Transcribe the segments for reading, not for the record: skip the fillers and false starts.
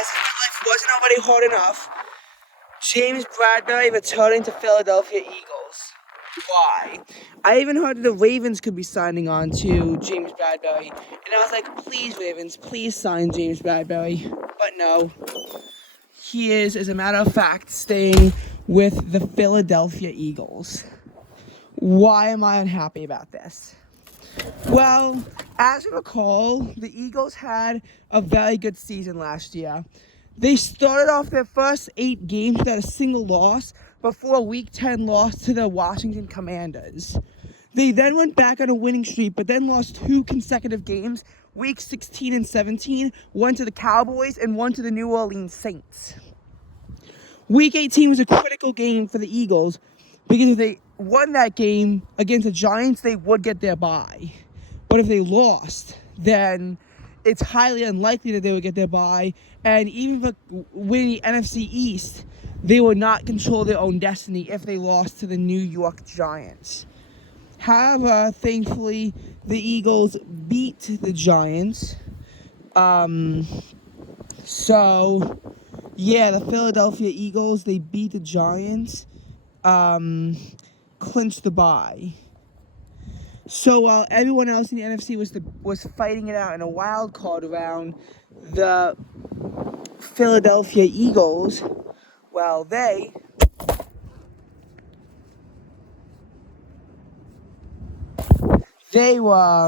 As if my life wasn't already hard enough, James Bradberry returning to Philadelphia Eagles. Why? I even heard that the Ravens could be signing on to James Bradberry, and I was like, please, Ravens, please sign James Bradberry. But no. He is, as a matter of fact, staying with the Philadelphia Eagles. Why am I unhappy about this? Well, as you recall, the Eagles had a very good season last year. They started off their first 8 games without a single loss before a Week 10 loss to the Washington Commanders. They then went back on a winning streak, but then lost 2 consecutive games, Week 16 and 17, one to the Cowboys and one to the New Orleans Saints. Week 18 was a critical game for the Eagles because if they won that game against the Giants, they would get their bye. But if they lost, then it's highly unlikely that they would get their bye. And even if winning the NFC East, they would not control their own destiny if they lost to the New York Giants. However, thankfully, the Eagles beat the Giants. Yeah, the Philadelphia Eagles, they beat the Giants, clinched the bye. So while everyone else in the NFC was fighting it out in a wild card round, the Philadelphia Eagles, well, they were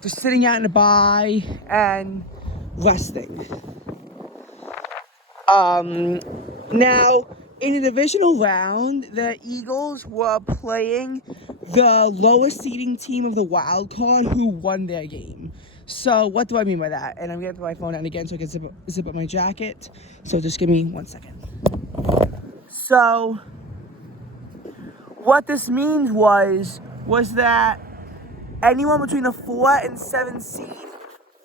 just sitting out in a bye and resting. Now, in the divisional round, the Eagles were playing the lowest seeding team of the wild card who won their game. So what do I mean by that? And I'm going to put my phone down again so I can zip up my jacket. So just give me 1 second. So what this means was that anyone between the 4 and 7 seed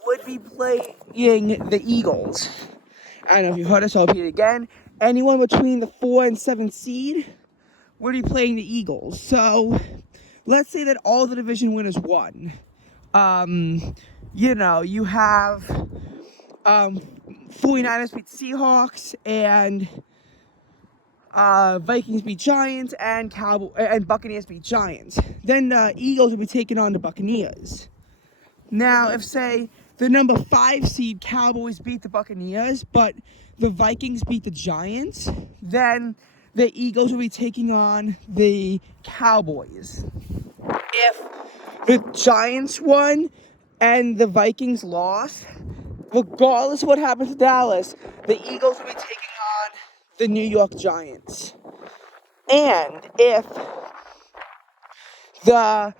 would be playing the Eagles. I don't know if you heard us, so I'll repeat it again. Anyone between the 4 and 7 seed would be playing the Eagles. So let's say that all the division winners won. You have 49ers beat Seahawks and Vikings beat Giants and Buccaneers beat Giants. Then the Eagles will be taking on the Buccaneers. Now, if, say, the number 5 seed Cowboys beat the Buccaneers, but the Vikings beat the Giants, then the Eagles will be taking on the Cowboys. If the Giants won and the Vikings lost, regardless of what happens to Dallas, the Eagles will be taking on the New York Giants. And if the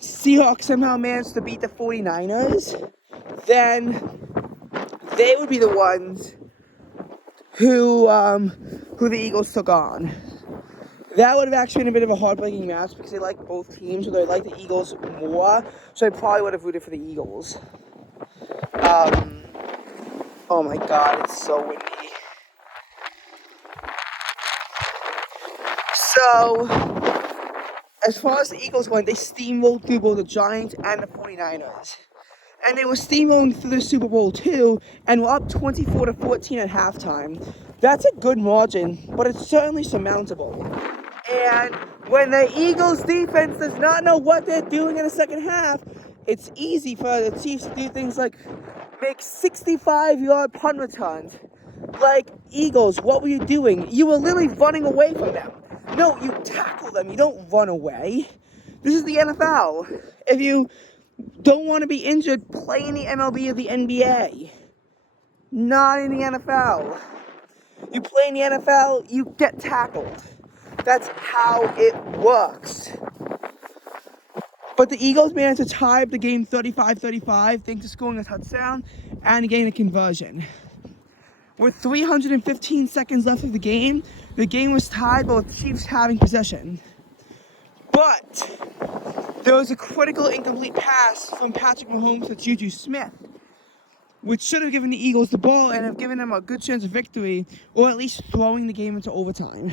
Seahawks somehow managed to beat the 49ers, then they would be the ones who the Eagles took on. That would have actually been a bit of a heartbreaking match because they like both teams, but they like the Eagles more, so I probably would have rooted for the Eagles. Oh my God, it's so windy. So, as far as the Eagles went, they steamrolled through both the Giants and the 49ers. And they were steamrolling through the Super Bowl too, and were up 24-14 at halftime. That's a good margin, but it's certainly surmountable. And when the Eagles defense does not know what they're doing in the second half, it's easy for the Chiefs to do things like make 65-yard punt returns. Like, Eagles, what were you doing? You were literally running away from them. No, you tackle them. You don't run away. This is the NFL. If you don't want to be injured, play in the MLB or the NBA. Not in the NFL. You play in the NFL, you get tackled. That's how it works. But the Eagles managed to tie up the game 35-35 thanks to scoring a touchdown and getting a conversion. With 315 seconds left of the game was tied, but with the Chiefs having possession. But there was a critical incomplete pass from Patrick Mahomes to Juju Smith, which should have given the Eagles the ball and have given them a good chance of victory, or at least throwing the game into overtime.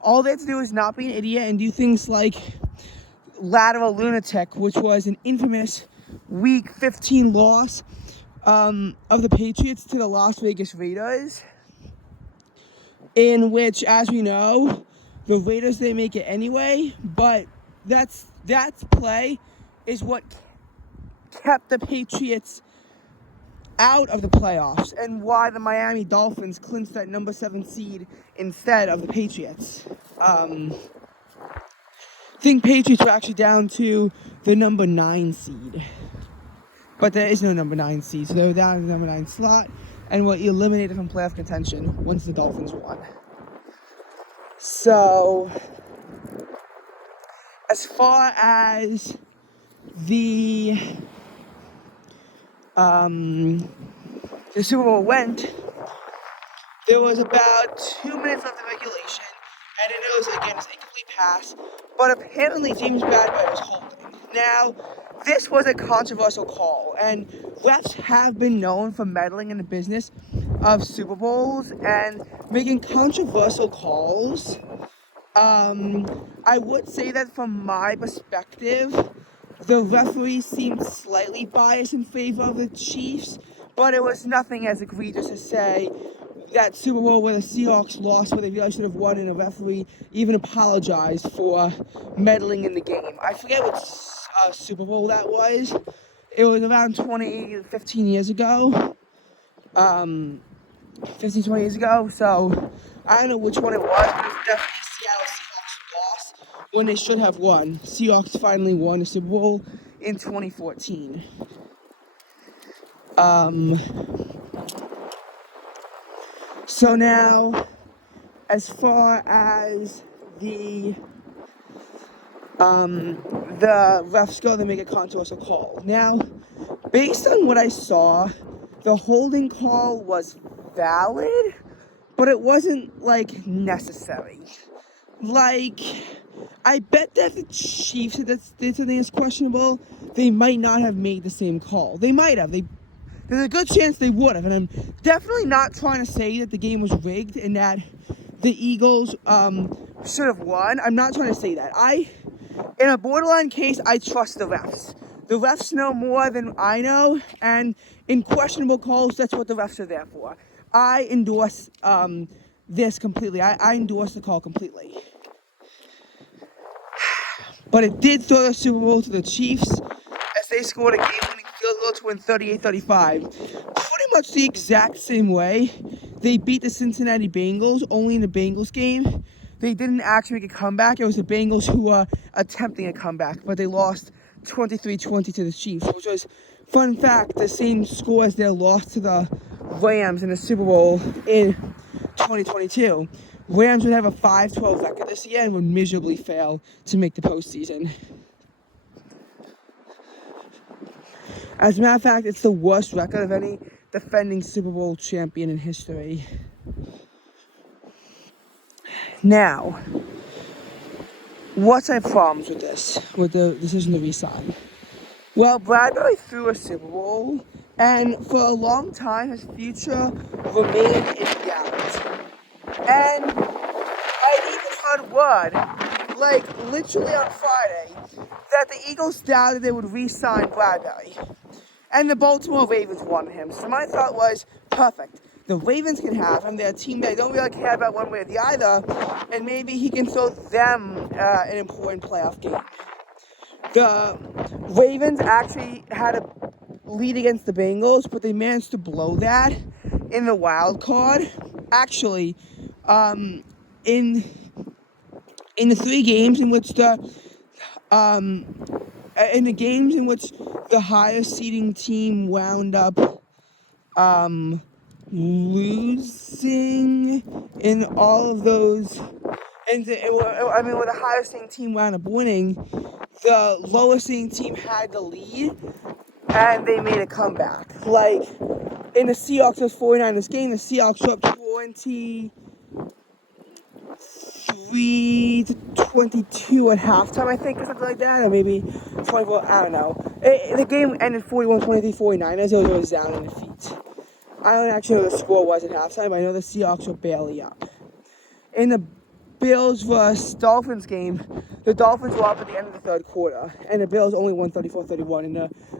All they had to do is not be an idiot and do things like lateral lunatic, which was an infamous Week 15 loss of the Patriots to the Las Vegas Raiders, in which, as we know, the Raiders didn't make it anyway, but that play is what kept the Patriots out of the playoffs and why the Miami Dolphins clinched that number 7 seed instead of the Patriots. I think Patriots were actually down to the number 9 seed. But there is no number 9 seed, so they were down in the number 9 slot and were eliminated from playoff contention once the Dolphins won. So, as far as the Super Bowl went, there was about 2 minutes left in regulation, and it was, again, an incomplete pass, but apparently James Bradberry was holding. Now, this was a controversial call, and refs have been known for meddling in the business of Super Bowls and making controversial calls. I would say that from my perspective, the referee seemed slightly biased in favor of the Chiefs, but it was nothing as egregious as, say, that Super Bowl where the Seahawks lost, where they really should have won, and the referee even apologized for meddling in the game. I forget what Super Bowl that was. It was around 15 years ago. 20 years ago, so I don't know which one it was, but it was definitely a Seattle Seahawks loss when they should have won. Seahawks finally won the Super Bowl in 2014. So now, as far as the refs go, they make a controversial call. Now, based on what I saw, the holding call was valid, but it wasn't, like, necessary. Like, I bet that the Chiefs, if did something that's questionable, they might not have made the same call. They might have. There's a good chance they would have, and I'm definitely not trying to say that the game was rigged and that the Eagles should have won. I'm not trying to say that. In a borderline case, I trust the refs. The refs know more than I know, and in questionable calls, that's what the refs are there for. I endorse this completely. I endorse the call completely. But it did throw the Super Bowl to the Chiefs as they scored a game-winning field goal to win 38-35. Pretty much the exact same way they beat the Cincinnati Bengals, only in the Bengals game. They didn't actually make a comeback. It was the Bengals who were attempting a comeback, but they lost 23-20 to the Chiefs, which was, fun fact, the same score as their loss to the Rams in the Super Bowl in 2022. Rams would have a 5-12 record this year and would miserably fail to make the postseason. As a matter of fact, it's the worst record of any defending Super Bowl champion in history. Now, what's our problems with this, with the decision to resign? Well, Bradberry threw a Super Bowl, and for a long time, his future remained in doubt. And I even heard word, like literally on Friday, that the Eagles doubted they would re-sign Bradberry. And the Baltimore Ravens wanted him. So my thought was, perfect. The Ravens can have him. They're a team that I don't really care about one way or the other. And maybe he can throw them an important playoff game. The Ravens actually had a lead against the Bengals, but they managed to blow that in the wild card. Actually, in the 3 games in which the highest seeding team wound up losing in all of those, and where the highest seeding team wound up winning, the lowest seeding team had the lead, and they made a comeback. Like, in the Seahawks vs. 49ers game, the Seahawks were up 23-22 at halftime, I think, or something like that, or maybe 24, I don't know. The game ended 41-23 49ers, it was down in defeat. I don't actually know what the score was at halftime, but I know the Seahawks were barely up. In the Bills vs. Dolphins game, the Dolphins were up at the end of the third quarter, and the Bills only won 34-31. And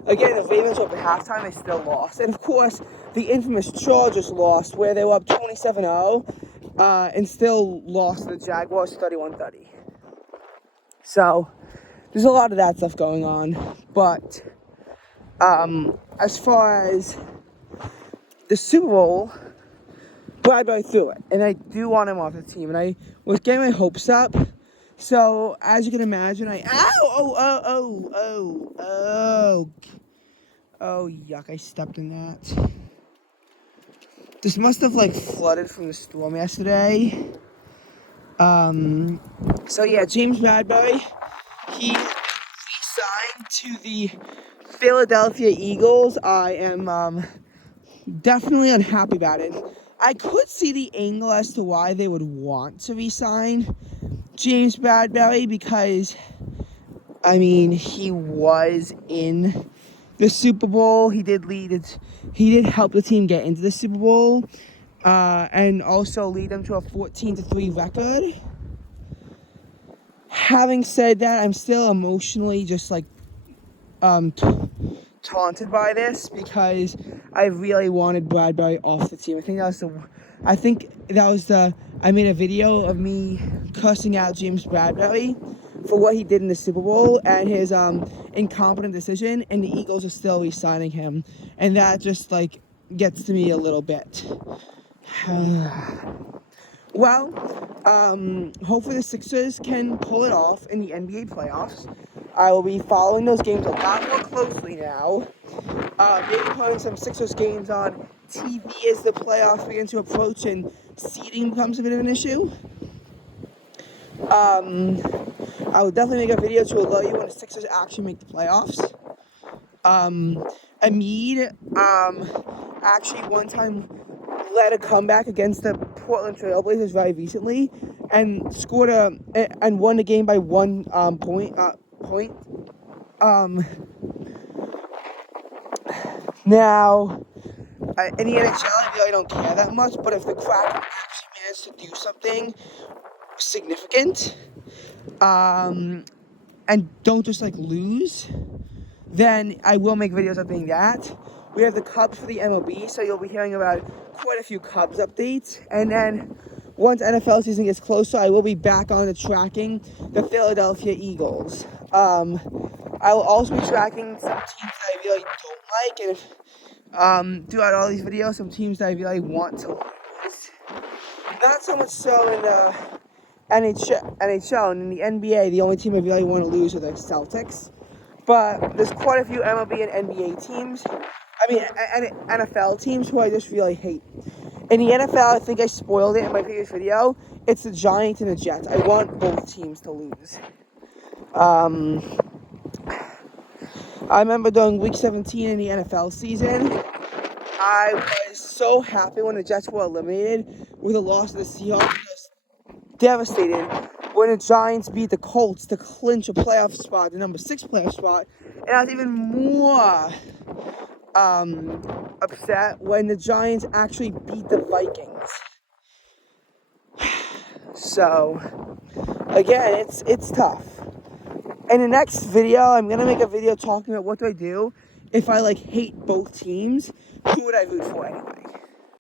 again, the Ravens were up at halftime, they still lost. And of course, the infamous Chargers lost, where they were up 27-0, and still lost to the Jaguars 31-30. So, there's a lot of that stuff going on. But, as far as the Super Bowl, Bradberry threw it, and I do want him off the team, and I was getting my hopes up. So, as you can imagine, yuck, I stepped in that. This must have, flooded from the storm yesterday. So yeah, James Bradberry, he re-signed to the Philadelphia Eagles. I am, definitely unhappy about it. I could see the angle as to why they would want to re-sign James Bradberry, because, I mean, he was in the Super Bowl. He did help the team get into the Super Bowl, and also lead them to a 14-3 record. Having said that, I'm still emotionally just taunted by this, because I really wanted Bradberry off the team. I made a video of me cussing out James Bradberry for what he did in the Super Bowl and his incompetent decision, and the Eagles are still re-signing him, and that just gets to me a little bit. Well, hopefully the Sixers can pull it off in the NBA playoffs. I will be following those games a lot more closely now. Maybe putting some Sixers games on TV as the playoffs begin to approach and seeding becomes a bit of an issue. I will definitely make a video to alert you when the Sixers actually make the playoffs. Embiid, actually one time led a comeback against the Portland Trailblazers very recently, and and won the game by 1 point. Now, in the NHL, I really don't care that much, but if the Kraken actually managed to do something significant, and don't just lose, then I will make videos updating that. We have the Cubs for the MLB, so you'll be hearing about quite a few Cubs updates. And then once NFL season gets closer, I will be back on to tracking the Philadelphia Eagles. I will also be tracking some teams that I really don't like, and throughout all these videos, some teams that I really want to lose. Not so much so in the NHL, and in the NBA, the only team I really want to lose are the Celtics. But there's quite a few MLB and NBA teams, NFL teams, who I just really hate. In the NFL, I think I spoiled it in my previous video. It's the Giants and the Jets. I want both teams to lose. I remember during Week 17 in the NFL season, I was so happy when the Jets were eliminated with a loss to the Seahawks. I was devastated when the Giants beat the Colts to clinch a playoff spot, the number 6 playoff spot. And I was even more upset when the Giants actually beat the Vikings. So, again, it's tough. In the next video, I'm going to make a video talking about what do I do if I hate both teams. Who would I root for anyway?